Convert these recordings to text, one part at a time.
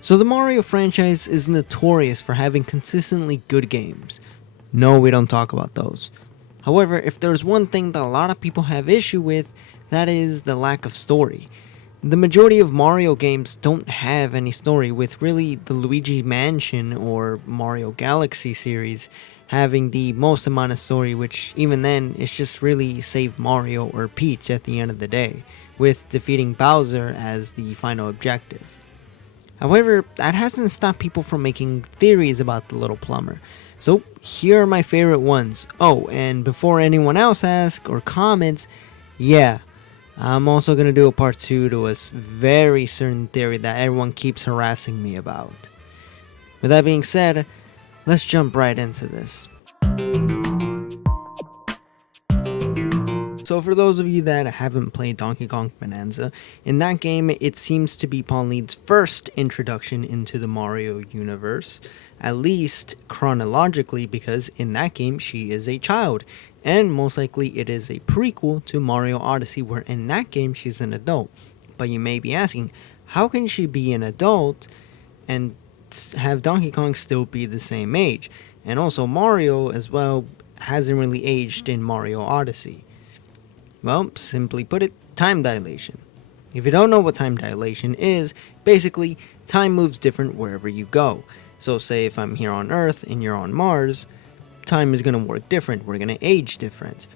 So the Mario franchise is notorious for having consistently good games. No, we don't talk about those. However, if there's one thing that a lot of people have issue with, that is the lack of story. The majority of Mario games don't have any story, with really the Luigi Mansion or Mario Galaxy series having the most amount of story, which even then it's just really save Mario or Peach at the end of the day, with defeating Bowser as the final objective. However, that hasn't stopped people from making theories about the Little Plumber. So here are my favorite ones. Oh, and before anyone else asks or comments, yeah, I'm also going to do a part 2 to a very certain theory that everyone keeps harassing me about. With that being said, let's jump right into this. So for those of you that haven't played Donkey Kong Bonanza, in that game it seems to be Pauline's first introduction into the Mario universe, at least chronologically, because in that game she is a child, and most likely it is a prequel to Mario Odyssey, where in that game she's an adult. But you may be asking, how can she be an adult and have Donkey Kong still be the same age? And also Mario as well hasn't really aged in Mario Odyssey. Well, simply put it, time dilation. If you don't know what time dilation is, basically, time moves different wherever you go. So say if I'm here on Earth and you're on Mars, time is going to work different, we're going to age different.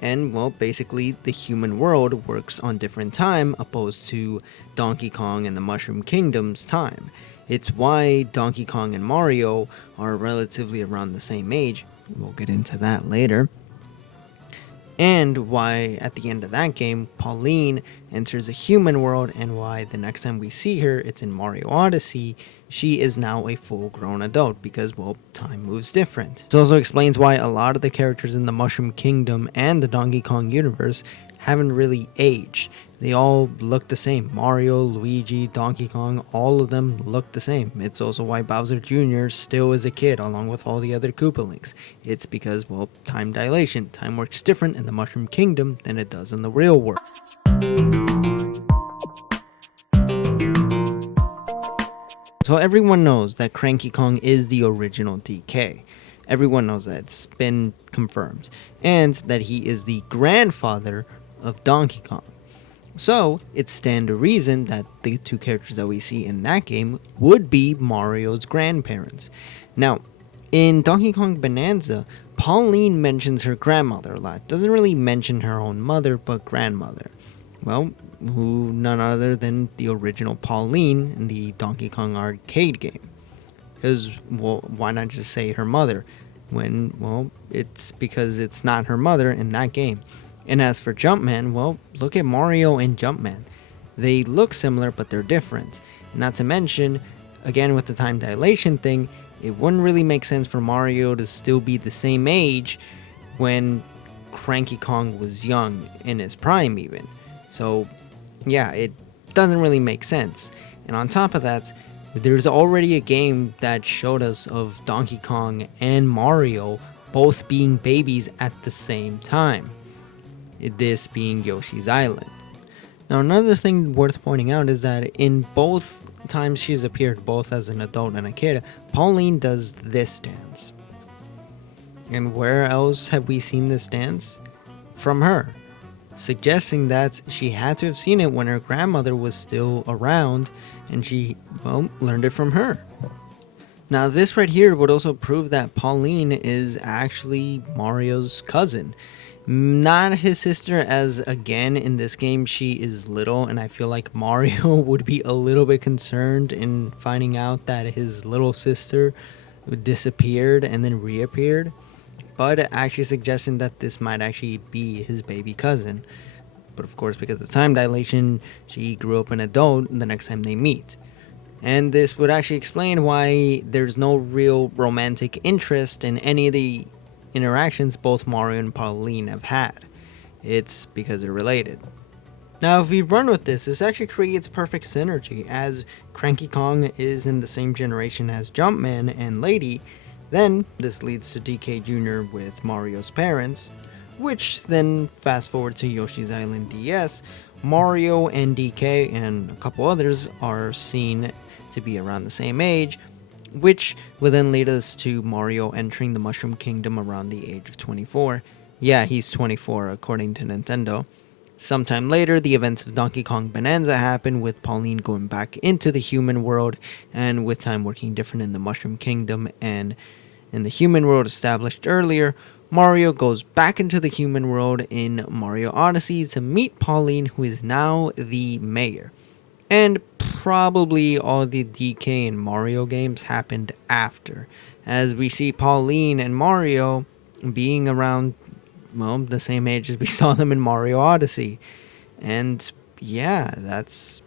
And, well, basically, the human world works on different time opposed to Donkey Kong and the Mushroom Kingdom's time. It's why Donkey Kong and Mario are relatively around the same age. We'll get into that later. And why, at the end of that game, Pauline enters a human world, and why the next time we see her, it's in Mario Odyssey, she is now a full-grown adult, because, well, time moves different. This also explains why a lot of the characters in the Mushroom Kingdom and the Donkey Kong universe haven't really aged. They all look the same. Mario, Luigi, Donkey Kong, all of them look the same. It's also why Bowser Jr. still is a kid along with all the other Koopalings. It's because, well, time dilation. Time works different in the Mushroom Kingdom than it does in the real world. So everyone knows that Cranky Kong is the original DK. Everyone knows that, it's been confirmed. And that he is the grandfather of Donkey Kong. So, it stands to reason that the two characters that we see in that game would be Mario's grandparents. Now, in Donkey Kong Bonanza, Pauline mentions her grandmother a lot. Doesn't really mention her own mother, but grandmother. Well, who none other than the original Pauline in the Donkey Kong arcade game. Because, well, why not just say her mother? When, well, it's because it's not her mother in that game. And as for Jumpman, well, look at Mario and Jumpman. They look similar, but they're different. Not to mention, again with the time dilation thing, it wouldn't really make sense for Mario to still be the same age when Cranky Kong was young, in his prime even. So, yeah, it doesn't really make sense. And on top of that, there's already a game that showed us of Donkey Kong and Mario both being babies at the same time. This being Yoshi's Island. Now, another thing worth pointing out is that in both times she's appeared, both as an adult and a kid, Pauline does this dance. And where else have we seen this dance? From her, suggesting that she had to have seen it when her grandmother was still around, and she, well, learned it from her. Now, this right here would also prove that Pauline is actually Mario's cousin. Not his sister, as again in this game she is little, and I feel like Mario would be a little bit concerned in finding out that his little sister disappeared and then reappeared, but actually suggesting that this might actually be his baby cousin. But of course, because of time dilation, she grew up an adult the next time they meet. And this would actually explain why there's no real romantic interest in any of the interactions both Mario and Pauline have had. It's because they're related. Now, if we run with this actually creates perfect synergy, as Cranky Kong is in the same generation as Jumpman and Lady. Then this leads to DK Jr. with Mario's parents, which then fast forward to Yoshi's Island DS. Mario and DK and a couple others are seen to be around the same age, which would then lead us to Mario entering the Mushroom Kingdom around the age of 24. Yeah, he's 24 according to Nintendo. Sometime later, the events of Donkey Kong Bonanza happen, with Pauline going back into the human world, and with time working different in the Mushroom Kingdom and in the human world established earlier. Mario goes back into the human world in Mario Odyssey to meet Pauline, who is now the mayor. And probably all the DK and Mario games happened after, as we see Pauline and Mario being around, well, the same age as we saw them in Mario Odyssey. And yeah, that's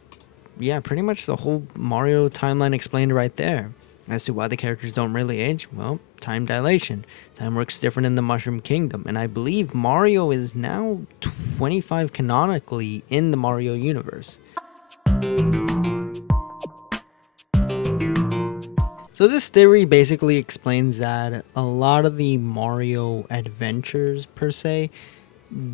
pretty much the whole Mario timeline explained right there. As to why the characters don't really age, well, time dilation. Time works different in the Mushroom Kingdom, and I believe Mario is now 25 canonically in the Mario universe. So this theory basically explains that a lot of the Mario adventures, per se,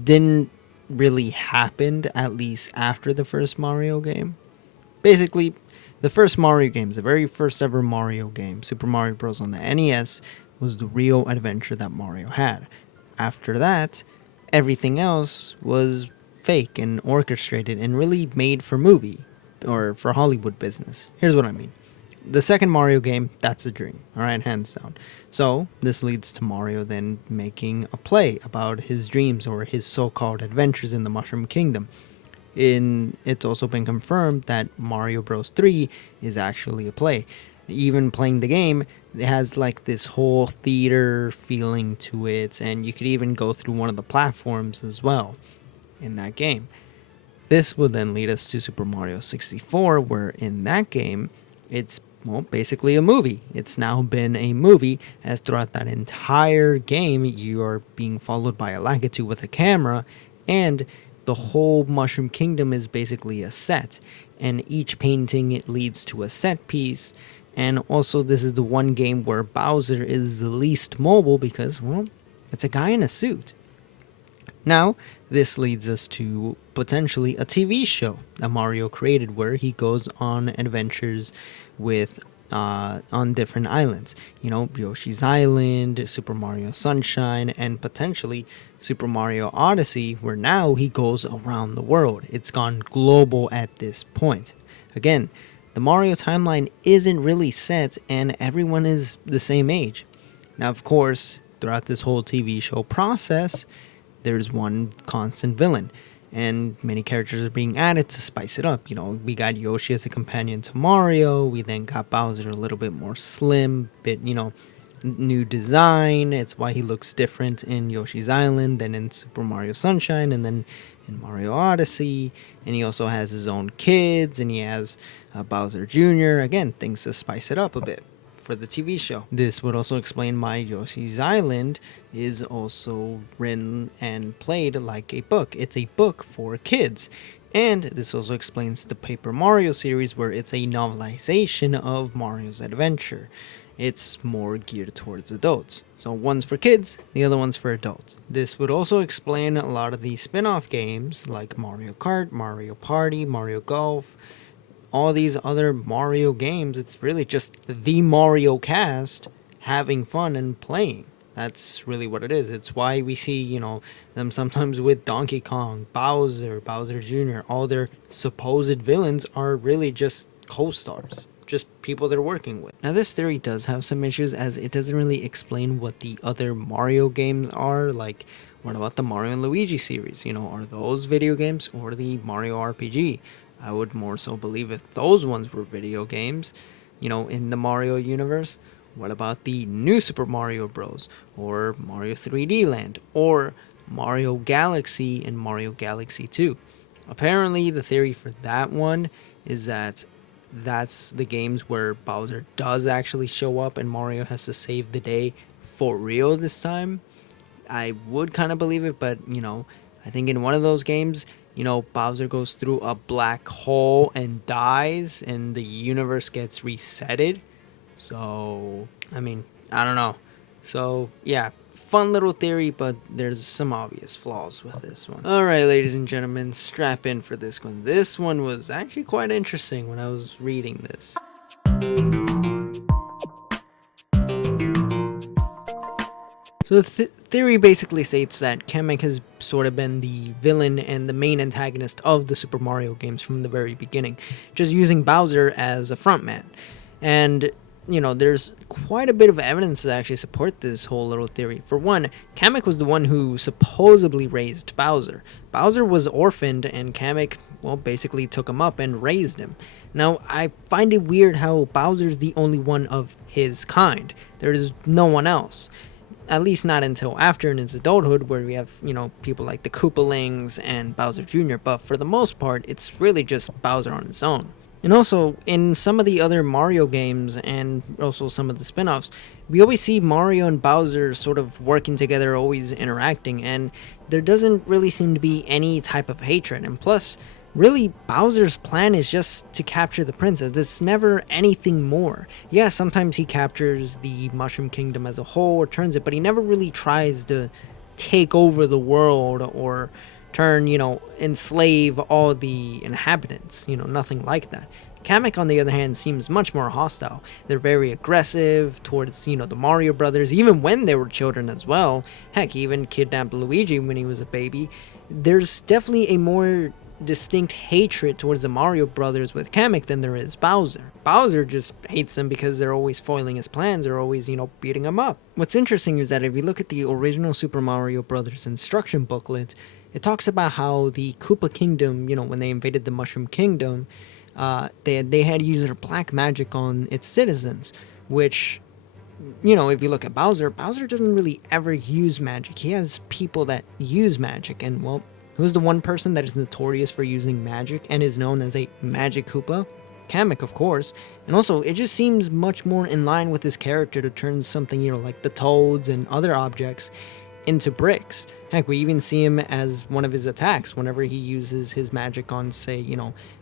didn't really happen, at least after the first Mario game. Basically, the first Mario games, the very first ever Mario game, Super Mario Bros. On the NES, was the real adventure that Mario had. After that, everything else was fake and orchestrated and really made for movie or for Hollywood business. Here's what I mean. The second Mario game, that's a dream, alright, hands down. So, this leads to Mario then making a play about his dreams or his so-called adventures in the Mushroom Kingdom. It's also been confirmed that Mario Bros. 3 is actually a play. Even playing the game, it has like this whole theater feeling to it, and you could even go through one of the platforms as well in that game. This would then lead us to Super Mario 64, where in that game, it's, well, basically a movie. It's now been a movie, as throughout that entire game, you are being followed by a Lakitu with a camera, and the whole Mushroom Kingdom is basically a set, and each painting, it leads to a set piece. And also, this is the one game where Bowser is the least mobile because, well, it's a guy in a suit. Now, this leads us to potentially a TV show that Mario created, where he goes on adventures with on different islands. You know, Yoshi's Island, Super Mario Sunshine, and potentially Super Mario Odyssey, where now he goes around the world. It's gone global at this point. Again, the Mario timeline isn't really set, and everyone is the same age. Now, of course, throughout this whole TV show process, there's one constant villain, and many characters are being added to spice it up. You know, we got Yoshi as a companion to Mario, we then got Bowser a little bit more slim, new design. It's why he looks different in Yoshi's Island than in Super Mario Sunshine, and then in Mario Odyssey. And he also has his own kids, and he has Bowser Jr. Again, things to spice it up a bit for the TV show. This would also explain why Yoshi's Island is also written and played like a book. It's a book for kids. And this also explains the Paper Mario series, where it's a novelization of Mario's adventure. It's more geared towards adults. So one's for kids, the other one's for adults. This would also explain a lot of the spin-off games like Mario Kart, Mario Party, Mario Golf, all these other Mario games. It's really just the Mario cast having fun and playing. That's really what it is. It's why we see, you know, them sometimes with Donkey Kong, Bowser, Bowser Jr. All their supposed villains are really just co-stars, just people they're working with. Now, this theory does have some issues, as it doesn't really explain what the other Mario games are. Like, what about the Mario and Luigi series? You know, are those video games or the Mario RPG? I would more so believe if those ones were video games, you know, in the Mario universe. What about the new Super Mario Bros. Or Mario 3D Land or Mario Galaxy and Mario Galaxy 2? Apparently, the theory for that one is that that's the games where Bowser does actually show up and Mario has to save the day for real this time. I would kind of believe it, but, you know, I think in one of those games, you know, Bowser goes through a black hole and dies, and the universe gets resetted. So, I mean, I don't know. So, yeah, fun little theory, but there's some obvious flaws with this one. Alright, ladies and gentlemen, strap in for this one. This one was actually quite interesting when I was reading this. So the theory basically states that Kamek has sort of been the villain and the main antagonist of the Super Mario games from the very beginning, just using Bowser as a frontman. And there's quite a bit of evidence to actually support this whole little theory. For one, Kamek was the one who supposedly raised Bowser. Bowser was orphaned, and Kamek, well, basically took him up and raised him. Now, I find it weird how Bowser's the only one of his kind. There is no one else. At least not until after in his adulthood, where we have, people like the Koopalings and Bowser Jr., but for the most part, it's really just Bowser on his own. And also, in some of the other Mario games and also some of the spin-offs, we always see Mario and Bowser sort of working together, always interacting, and there doesn't really seem to be any type of hatred. And plus, really, Bowser's plan is just to capture the princess. It's never anything more. Yeah, sometimes he captures the Mushroom Kingdom as a whole or turns it, but he never really tries to take over the world or turn, enslave all the inhabitants. Nothing like that. Kamek, on the other hand, seems much more hostile. They're very aggressive towards, the Mario brothers, even when they were children as well. Heck, he even kidnapped Luigi when he was a baby. There's definitely a more distinct hatred towards the Mario brothers with Kamek than there is Bowser. Bowser just hates them because they're always foiling his plans, they're always, beating him up. What's interesting is that if you look at the original Super Mario Brothers instruction booklet, it talks about how the Koopa Kingdom, when they invaded the Mushroom Kingdom, they had used their black magic on its citizens, which, if you look at Bowser doesn't really ever use magic. He has people that use magic, and, well, who's the one person that is notorious for using magic and is known as a Magic Koopa? Kamek, of course. And also, it just seems much more in line with his character to turn something, like the toads and other objects into bricks. Heck, we even see him as one of his attacks whenever he uses his magic on, say,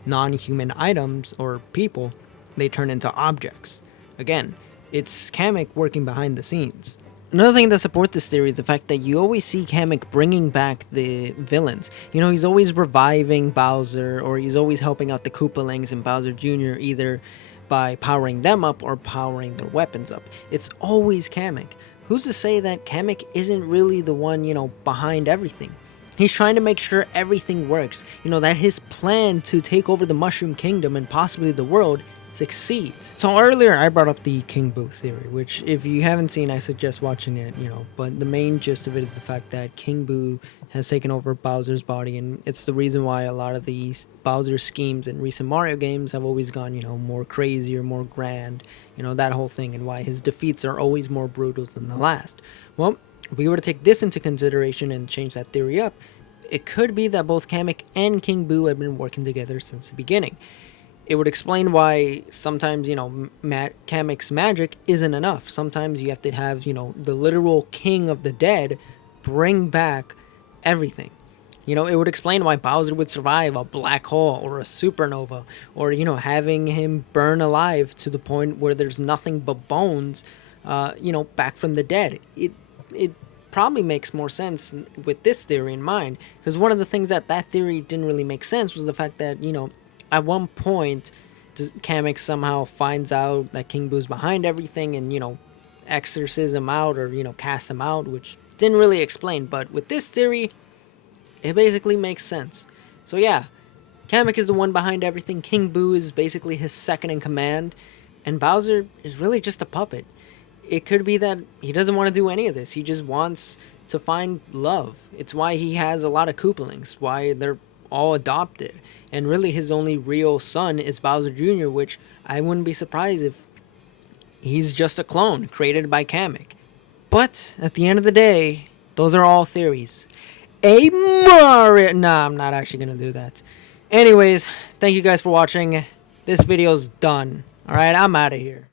non-human items or people, they turn into objects. Again, it's Kamek working behind the scenes. Another thing that supports this theory is the fact that you always see Kamek bringing back the villains. He's always reviving Bowser, or he's always helping out the Koopalings and Bowser Jr. either by powering them up or powering their weapons up. It's always Kamek. Who's to say that Kamek isn't really the one, behind everything? He's trying to make sure everything works. That his plan to take over the Mushroom Kingdom and possibly the world succeeds. So earlier I brought up the King Boo theory, which if you haven't seen, I suggest watching it, but the main gist of it is the fact that King Boo has taken over Bowser's body, and it's the reason why a lot of these Bowser schemes in recent Mario games have always gone, more crazy or more grand, that whole thing, and why his defeats are always more brutal than the last. Well, if we were to take this into consideration and change that theory up, it could be that both Kamek and King Boo have been working together since the beginning. It would explain why sometimes, Kamek's magic isn't enough. Sometimes you have to have, the literal king of the dead bring back everything. It would explain why Bowser would survive a black hole or a supernova, or, having him burn alive to the point where there's nothing but bones, back from the dead. It probably makes more sense with this theory in mind, because one of the things that theory didn't really make sense was the fact that, at one point, Kamek somehow finds out that King Boo's behind everything and, exorcises him out or, casts him out, which didn't really explain. But with this theory, it basically makes sense. So yeah, Kamek is the one behind everything. King Boo is basically his second in command. And Bowser is really just a puppet. It could be that he doesn't want to do any of this. He just wants to find love. It's why he has a lot of Koopalings, why they're all adopted. And really his only real son is Bowser Jr., which I wouldn't be surprised if he's just a clone created by Kamek. But at the end of the day, those are all theories. A Mario... Nah, I'm not actually going to do that. Anyways, thank you guys for watching. This video's done. Alright, I'm out of here.